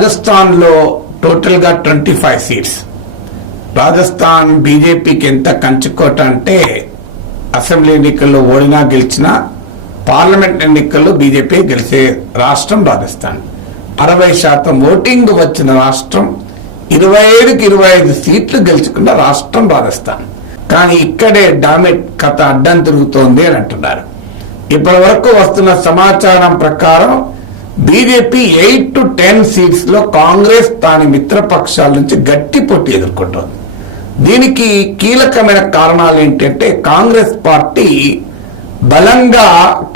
రాజస్థాన్లో టోటల్గా twenty five seats. Rajasthan బీజేపీకి ఎంత కంచుకోట అంటే అసెంబ్లీ ఎన్నికల్లో ఓడినా గెలిచినా పార్లమెంట్ ఎన్నికల్లో బీజేపీ గెలిచే రాష్ట్రం రాజస్థాన్. అరవై శాతం ఓటింగ్ వచ్చిన రాష్ట్రం ఇరవై ఐదుకి ఇరవై ఐదు సీట్లు గెలుచుకున్న రాష్ట్రం రాజస్థాన్. కానీ ఇక్కడే డామెట్ కథ అడ్డం తిరుగుతోంది అని అంటున్నారు. ఇప్పటి వరకు వస్తున్న సమాచారం ప్రకారం బీజేపీ ఎయిట్ టు టెన్ సీట్స్లో కాంగ్రెస్ దాని మిత్రపక్షాల నుంచి గట్టి పోటీ ఎదుర్కొంటోంది. దీనికి కీలకమైన కారణాలు ఏంటంటే కాంగ్రెస్ పార్టీ బలంగా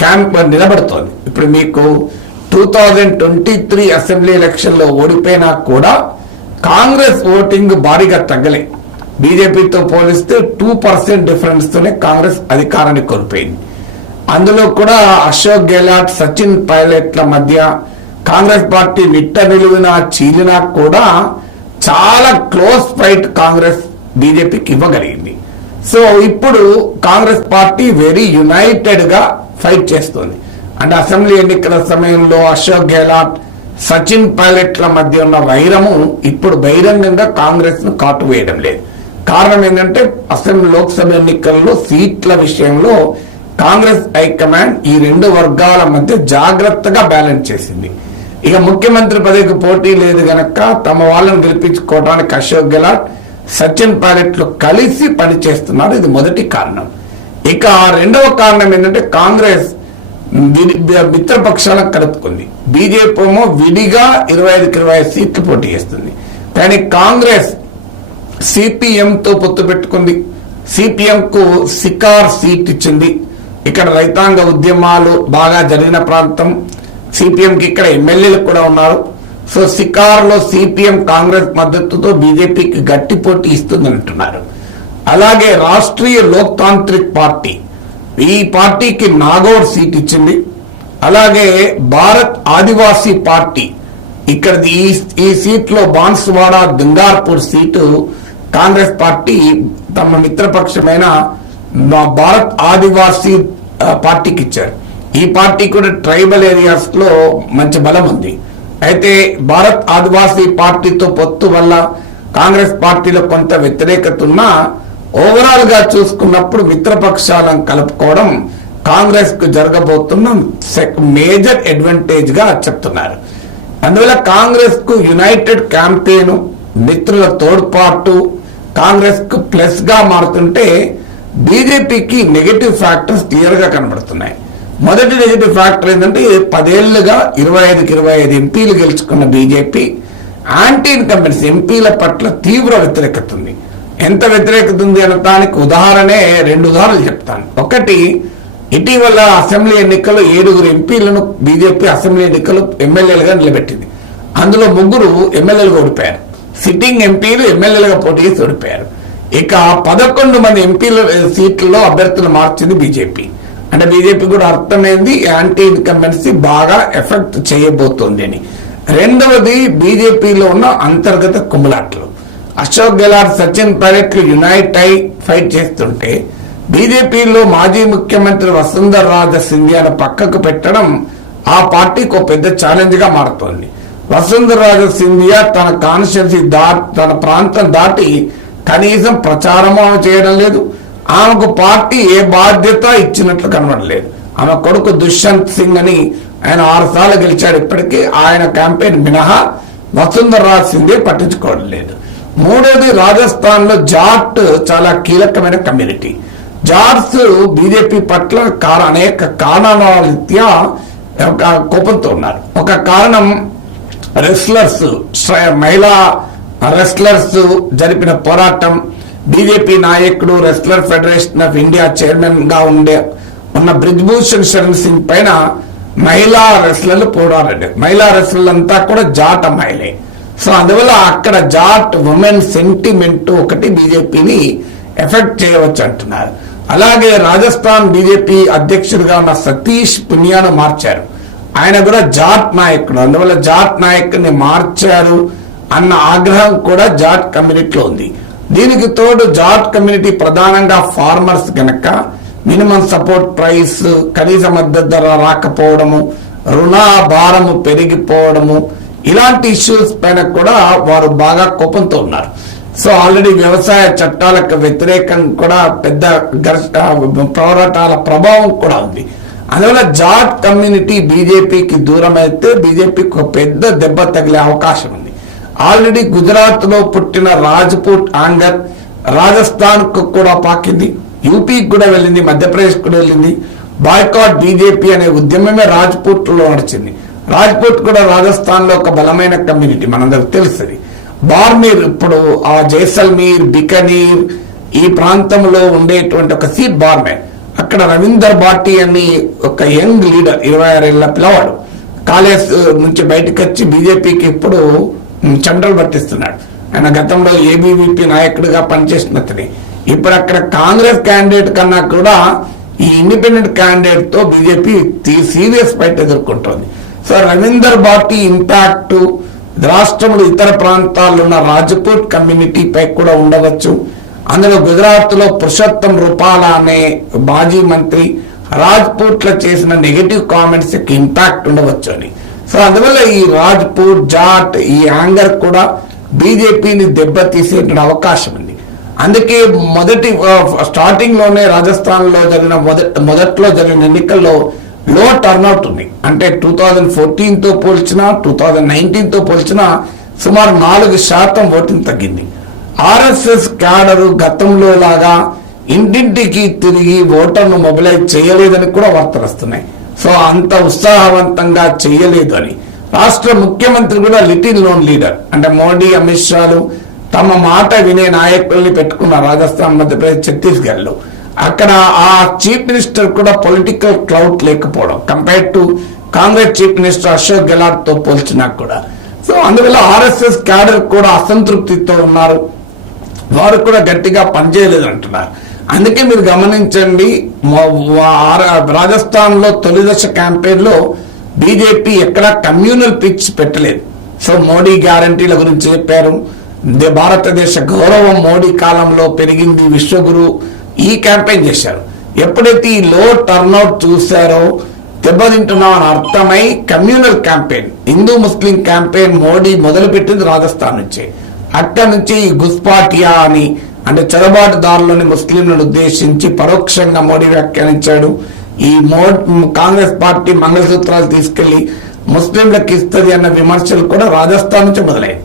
క్యాంప్ నిలబడుతోంది. ఇప్పుడు మీకు two thousand twenty three assembly ఎలక్షన్లో ఓడిపోయినా కూడా కాంగ్రెస్ ఓటింగ్ భారీగా తగ్గలే. బీజేపీతో పోలిస్తే టూ పర్సెంట్ డిఫరెన్స్తోనే కాంగ్రెస్ అధికారాన్ని కోల్పోయింది. అందులో కూడా అశోక్ గెహ్లాట్ సచిన్ పైలట్ల మధ్య కాంగ్రెస్ పార్టీ నిట్ట నిలువిన చీలినా కూడా చాలా క్లోజ్ ఫైట్ కాంగ్రెస్ బీజేపీకి ఇవ్వగలిగింది. సో ఇప్పుడు కాంగ్రెస్ పార్టీ వెరీ యునైటెడ్గా ఫైట్ చేస్తుంది. అంటే అసెంబ్లీ ఎన్నికల సమయంలో అశోక్ గెహ్లాట్ సచిన్ పైలట్ల మధ్య ఉన్న వైరము ఇప్పుడు బహిరంగంగా కాంగ్రెస్ను కాటు వేయడం లేదు. కారణం ఏంటంటే అసెంబ్లీ లోక్సభ ఎన్నికల్లో సీట్ల విషయంలో కాంగ్రెస్ హైకమాండ్ ఈ రెండు వర్గాల మధ్య జాగ్రత్తగా బ్యాలెన్స్ చేసింది. ఇక ముఖ్యమంత్రి పదవికి పోటీ లేదు గనక తమ వాళ్ళని గెలిపించుకోవడానికి అశోక్ గెలాట్ సచిన్ పైలట్లు కలిసి పనిచేస్తున్నారు. ఇది మొదటి కారణం. ఇక రెండవ కారణం ఏంటంటే కాంగ్రెస్ మిత్రపక్షాలను కలుపుకుంది. బీజేపీ ఏమో విడిగా ఇరవై ఐదుకి ఇరవై ఐదు సీట్లు పోటీ చేస్తుంది. కానీ కాంగ్రెస్ సిపిఎంతో పొత్తు పెట్టుకుంది. సిపిఎంకు సికార్ సీట్ ఇచ్చింది. ఇక్కడ రైతాంగ ఉద్యమాలు బాగా జరిగిన ప్రాంతం. సిపిఎంకి ఇక్కడ ఎమ్మెల్యేలు కూడా ఉన్నారు. సో సికార్లో సిపిఎం కాంగ్రెస్ మద్దతుతో బీజేపీకి గట్టి పోటీ ఇస్తుంది అంటున్నారు అలాగే రాష్ట్రీయ లోక్తాంత్రిక్ పార్టీ. ఈ పార్టీకి నాగోర్ సీట్ ఇచ్చింది. అలాగే భారత్ ఆదివాసీ పార్టీ. ఇక్కడ ఈ ఈ సీట్లో Banswara Dungarpur seat Congress party తమ మిత్రపక్షమైన భారత్ ఆదివాసీ పార్టీకి ఇచ్చారు. ఈ పార్టీ కూడా ట్రైబల్ ఏరియాస్లో మంచి బలం ఉంది. అయితే భారత్ ఆదివాసీ పార్టీతో పొత్తు వల్ల కాంగ్రెస్ పార్టీలో కొంత వ్యతిరేకత ఉన్నా ఓవరాల్గా చూసుకున్నప్పుడు మిత్రపక్షాలను కలుపుకోవడం కాంగ్రెస్కు జరగబోతున్న మేజర్ అడ్వాంటేజ్గా చెప్తున్నారు. అందువల్ల కాంగ్రెస్కు యునైటెడ్ క్యాంపెయిన్ మిత్రుల తోడ్పాటు కాంగ్రెస్కు ప్లస్గా మారుతుంటే బీజేపీకి నెగటివ్ ఫ్యాక్టర్స్ క్లియర్గా కనబడుతున్నాయి. మొదటి నెగిటివ్ ఫ్యాక్టర్ ఏంటంటే పదేళ్ళుగా ఇరవై ఐదుకి ఇరవై ఐదు ఎంపీలు గెలుచుకున్న బీజేపీ యాంటీ ఇన్కంబెన్స్ ఎంపీల పట్ల తీవ్ర వ్యతిరేకత ఉంది. ఎంత వ్యతిరేకత ఉంది అనటానికి ఉదాహరణే రెండు ఉదాహరణలు చెప్తాను. ఒకటి ఇటీవల అసెంబ్లీ ఎన్నికలు ఏడుగురు ఎంపీలను బీజేపీ అసెంబ్లీ ఎన్నికలు ఎమ్మెల్యేలుగా నిలబెట్టింది. అందులో ముగ్గురు ఎమ్మెల్యేలుగా ఓడిపోయారు. సిట్టింగ్ ఎంపీలు ఎమ్మెల్యేలుగా పోటీ చేసి ఓడిపోయారు. ఇక పదకొండు మంది ఎంపీల సీట్లలో అభ్యర్థులు మార్చింది బీజేపీ. అంటే బీజేపీ కూడా అర్థమైంది యాంటీ ఇన్కంబెన్సీ బాగా ఎఫెక్ట్ చేయబోతోంది అని. రెండవది బీజేపీలో ఉన్న అంతర్గత కుమ్మలాట్లు అశోక్ గెలాట్ సచిన్ పైలట్లు యునైట్ అయి ఫైట్ చేస్తుంటే బీజేపీలో మాజీ ముఖ్యమంత్రి వసుంధర రాజ సింధియాను పక్కకు పెట్టడం ఆ పార్టీకి ఒక పెద్ద ఛాలెంజ్గా మారుతోంది. వసుంధర రాజ సింధియా తన కాన్స్టిట్యున్సీ దా తన ప్రాంతం దాటి కనీసం ప్రచారము ఆమె చేయడం లేదు. ఆమెకు పార్టీ ఏ బాధ్యత ఇచ్చినట్లు కనబడలేదు. ఆమె కొడుకు దుష్యంత్ సింగ్ అని ఆయన ఆరు సార్లు గెలిచాడు. ఇప్పటికీ ఆయన క్యాంపెయిన్ మినహా వసుంధర రాజ్ సింధే పట్టించుకోవడం లేదు. మూడోది రాజస్థాన్లో జాట్ చాలా కీలకమైన కమ్యూనిటీ. జాట్స్ బీజేపీ పట్ల కార- అనేక కారణాల రీత్యా కోపంతో ఉన్నారు. ఒక కారణం రెస్లర్స్ మహిళా రెస్లర్స్ జరిపిన పోరాటం బీజేపీ నాయకుడు రెస్లర్ ఫెడరేషన్ ఆఫ్ ఇండియా చైర్మన్గా ఉండే ఉన్న బ్రిజ్భూషణ్ శరణ్ సింగ్ పైన మహిళా రెస్లర్లు పోరాడారు మహిళా రెస్లర్లు అంతా కూడా జాట్ అమ్మాయిలే సో అందువల్ల అక్కడ జాట్ ఉమెన్ సెంటిమెంట్ ఒకటి బీజేపీని ఎఫెక్ట్ చేయవచ్చు అంటున్నారు. అలాగే రాజస్థాన్ బీజేపీ అధ్యక్షుడిగా ఉన్న సతీష్ పునియాను మార్చారు. ఆయన కూడా జాట్ నాయకుడు. అందువల్ల జాట్ నాయకుడిని మార్చారు. అన్న ఆగ్రహం కూడా జాట్ కమ్యూనిటీలో ఉంది. దీనికి తోడు జాట్ కమ్యూనిటీ ప్రధానంగా ఫార్మర్స్ గనక మినిమం సపోర్ట్ ప్రైస్ కనీస మద్దతు ధర రాకపోవడము రుణ భారము పెరిగిపోవడము ఇలాంటి ఇష్యూస్ పైన కూడా వారు బాగా కోపంతో ఉన్నారు. సో ఆల్రెడీ వ్యవసాయ చట్టాలకు వ్యతిరేకం కూడా పెద్ద ఘర్ష పోరాటాల ప్రభావం కూడా ఉంది. అందువల్ల జాట్ కమ్యూనిటీ బీజేపీకి దూరం అయితే బీజేపీకి ఒక పెద్ద దెబ్బ తగిలే అవకాశం ఉంది. ఆల్రెడీ గుజరాత్లో పుట్టిన రాజ్పూట్ ఆంగర్ రాజస్థాన్కు కూడా పాకింది యూపీకి కూడా వెళ్ళింది మధ్యప్రదేశ్ కూడా వెళ్ళింది. బాయ్కాట్ బీజేపీ అనే ఉద్యమమే రాజ్పూట్లో నడిచింది. రాజ్పూట్ కూడా రాజస్థాన్లో ఒక బలమైన కమ్యూనిటీ మనందరికి తెలుస్తుంది. బార్మీర్ ఇప్పుడు ఆ జైసల్మీర్ బికనీర్ ఈ ప్రాంతంలో ఉండేటువంటి ఒక సీట్ బార్మేర్ అక్కడ రవీందర్ భాటి అని ఒక యంగ్ లీడర్ ఇరవై ఆరేళ్ళ పిల్లవాడు. కాలేజ్ నుంచి బయటకు వచ్చి బీజేపీకి ఇప్పుడు చెమటలు పట్టిస్తున్నాడు ఆయన గతంలో ఏబీవీపీ నాయకుడిగా పనిచేసిన అతని. ఇప్పుడు అక్కడ కాంగ్రెస్ క్యాండిడేట్ కన్నా కూడా ఈ ఇండిపెండెంట్ క్యాండిడేట్తో బీజేపీ సీరియస్ ఫైట్ ఎదుర్కొంటోంది. సో రవీందర్ భాటి ఇంపాక్ట్ రాష్ట్రంలో ఇతర ప్రాంతాల్లో ఉన్న రాజ్పూట్ కమ్యూనిటీపై కూడా ఉండవచ్చు. అందులో గుజరాత్లో పురుషోత్తం రూపాల అనే మాజీ మంత్రి రాజ్పూట్లో చేసిన నెగటివ్ కామెంట్స్ ఇంపాక్ట్ ఉండవచ్చు అని. సో అందువల్ల ఈ రాజ్పూట్ జాట్ ఈ యాంగర్ కూడా బీజేపీని దెబ్బతీసేటువంటి అవకాశం ఉంది. అందుకే మొదటి స్టార్టింగ్లోనే రాజస్థాన్లో జరిగిన మొదటి మొదట్లో జరిగిన ఎన్నికల్లో లో టర్న్అవుట్ ఉంది. అంటే టూ థౌజండ్ ఫోర్టీన్తో పోల్చినా టూ థౌజండ్ నైన్టీన్తో పోల్చినా సుమారు నాలుగు శాతం ఓటింగ్ తగ్గింది. ఆర్ఎస్ఎస్ క్యాడరు గతంలో లాగా ఇంటింటికి తిరిగి ఓటర్ను మొబిలైజ్ చేయలేదని కూడా వార్తలు వస్తున్నాయి. సో అంత ఉత్సాహవంతంగా చేయలేదు అని రాష్ట్ర ముఖ్యమంత్రి కూడా లిటిల్ లోన్ లీడర్. అంటే మోడీ అమిత్ షాలు తమ మాట వినే నాయకుల్ని పెట్టుకున్న రాజస్థాన్ మధ్యప్రదేశ్ ఛత్తీస్గఢ్లో అక్కడ ఆ చీఫ్ మినిస్టర్ కూడా పొలిటికల్ క్లౌట్ లేకపోవడం compare to Congress chief minister Ashok గెలాట్తో పోల్చినా కూడా. సో అందువల్ల ఆర్ఎస్ఎస్ క్యాడర్ కూడా అసంతృప్తితో ఉన్నారు. వారు కూడా గట్టిగా పనిచేయలేదు అంటున్నారు అందుకే మీరు గమనించండి రాజస్థాన్లో తొలిదశ తొలి దశ బీజేపీ ఎక్కడ కమ్యూనల్ పిచ్ పెట్టలేదు. సో మోడీ గ్యారంటీల గురించి చెప్పారు. భారతదేశ గౌరవం మోడీ కాలంలో పెరిగింది విశ్వగురు ఈ క్యాంపెయిన్ చేశారు. ఎప్పుడైతే ఈ లో టర్న్అవుట్ చూశారో దెబ్బతింటున్నాం అని అర్థమై communal campaign Hindu Muslim campaign Modi మొదలుపెట్టింది రాజస్థాన్ నుంచి. అక్కడ నుంచి ఈ గుస్పాటియా అని అంటే చొరబాటుదారులని ముస్లింలను ఉద్దేశించి పరోక్షంగా మోడీ వ్యాఖ్యానించాడు. ఈ మో కాంగ్రెస్ పార్టీ మంగళసూత్రాలు తీసుకెళ్ళి ముస్లింలకు ఇస్తుంది అన్న విమర్శలు కూడా రాజస్థాన్ నుంచి మొదలయ్యాయి.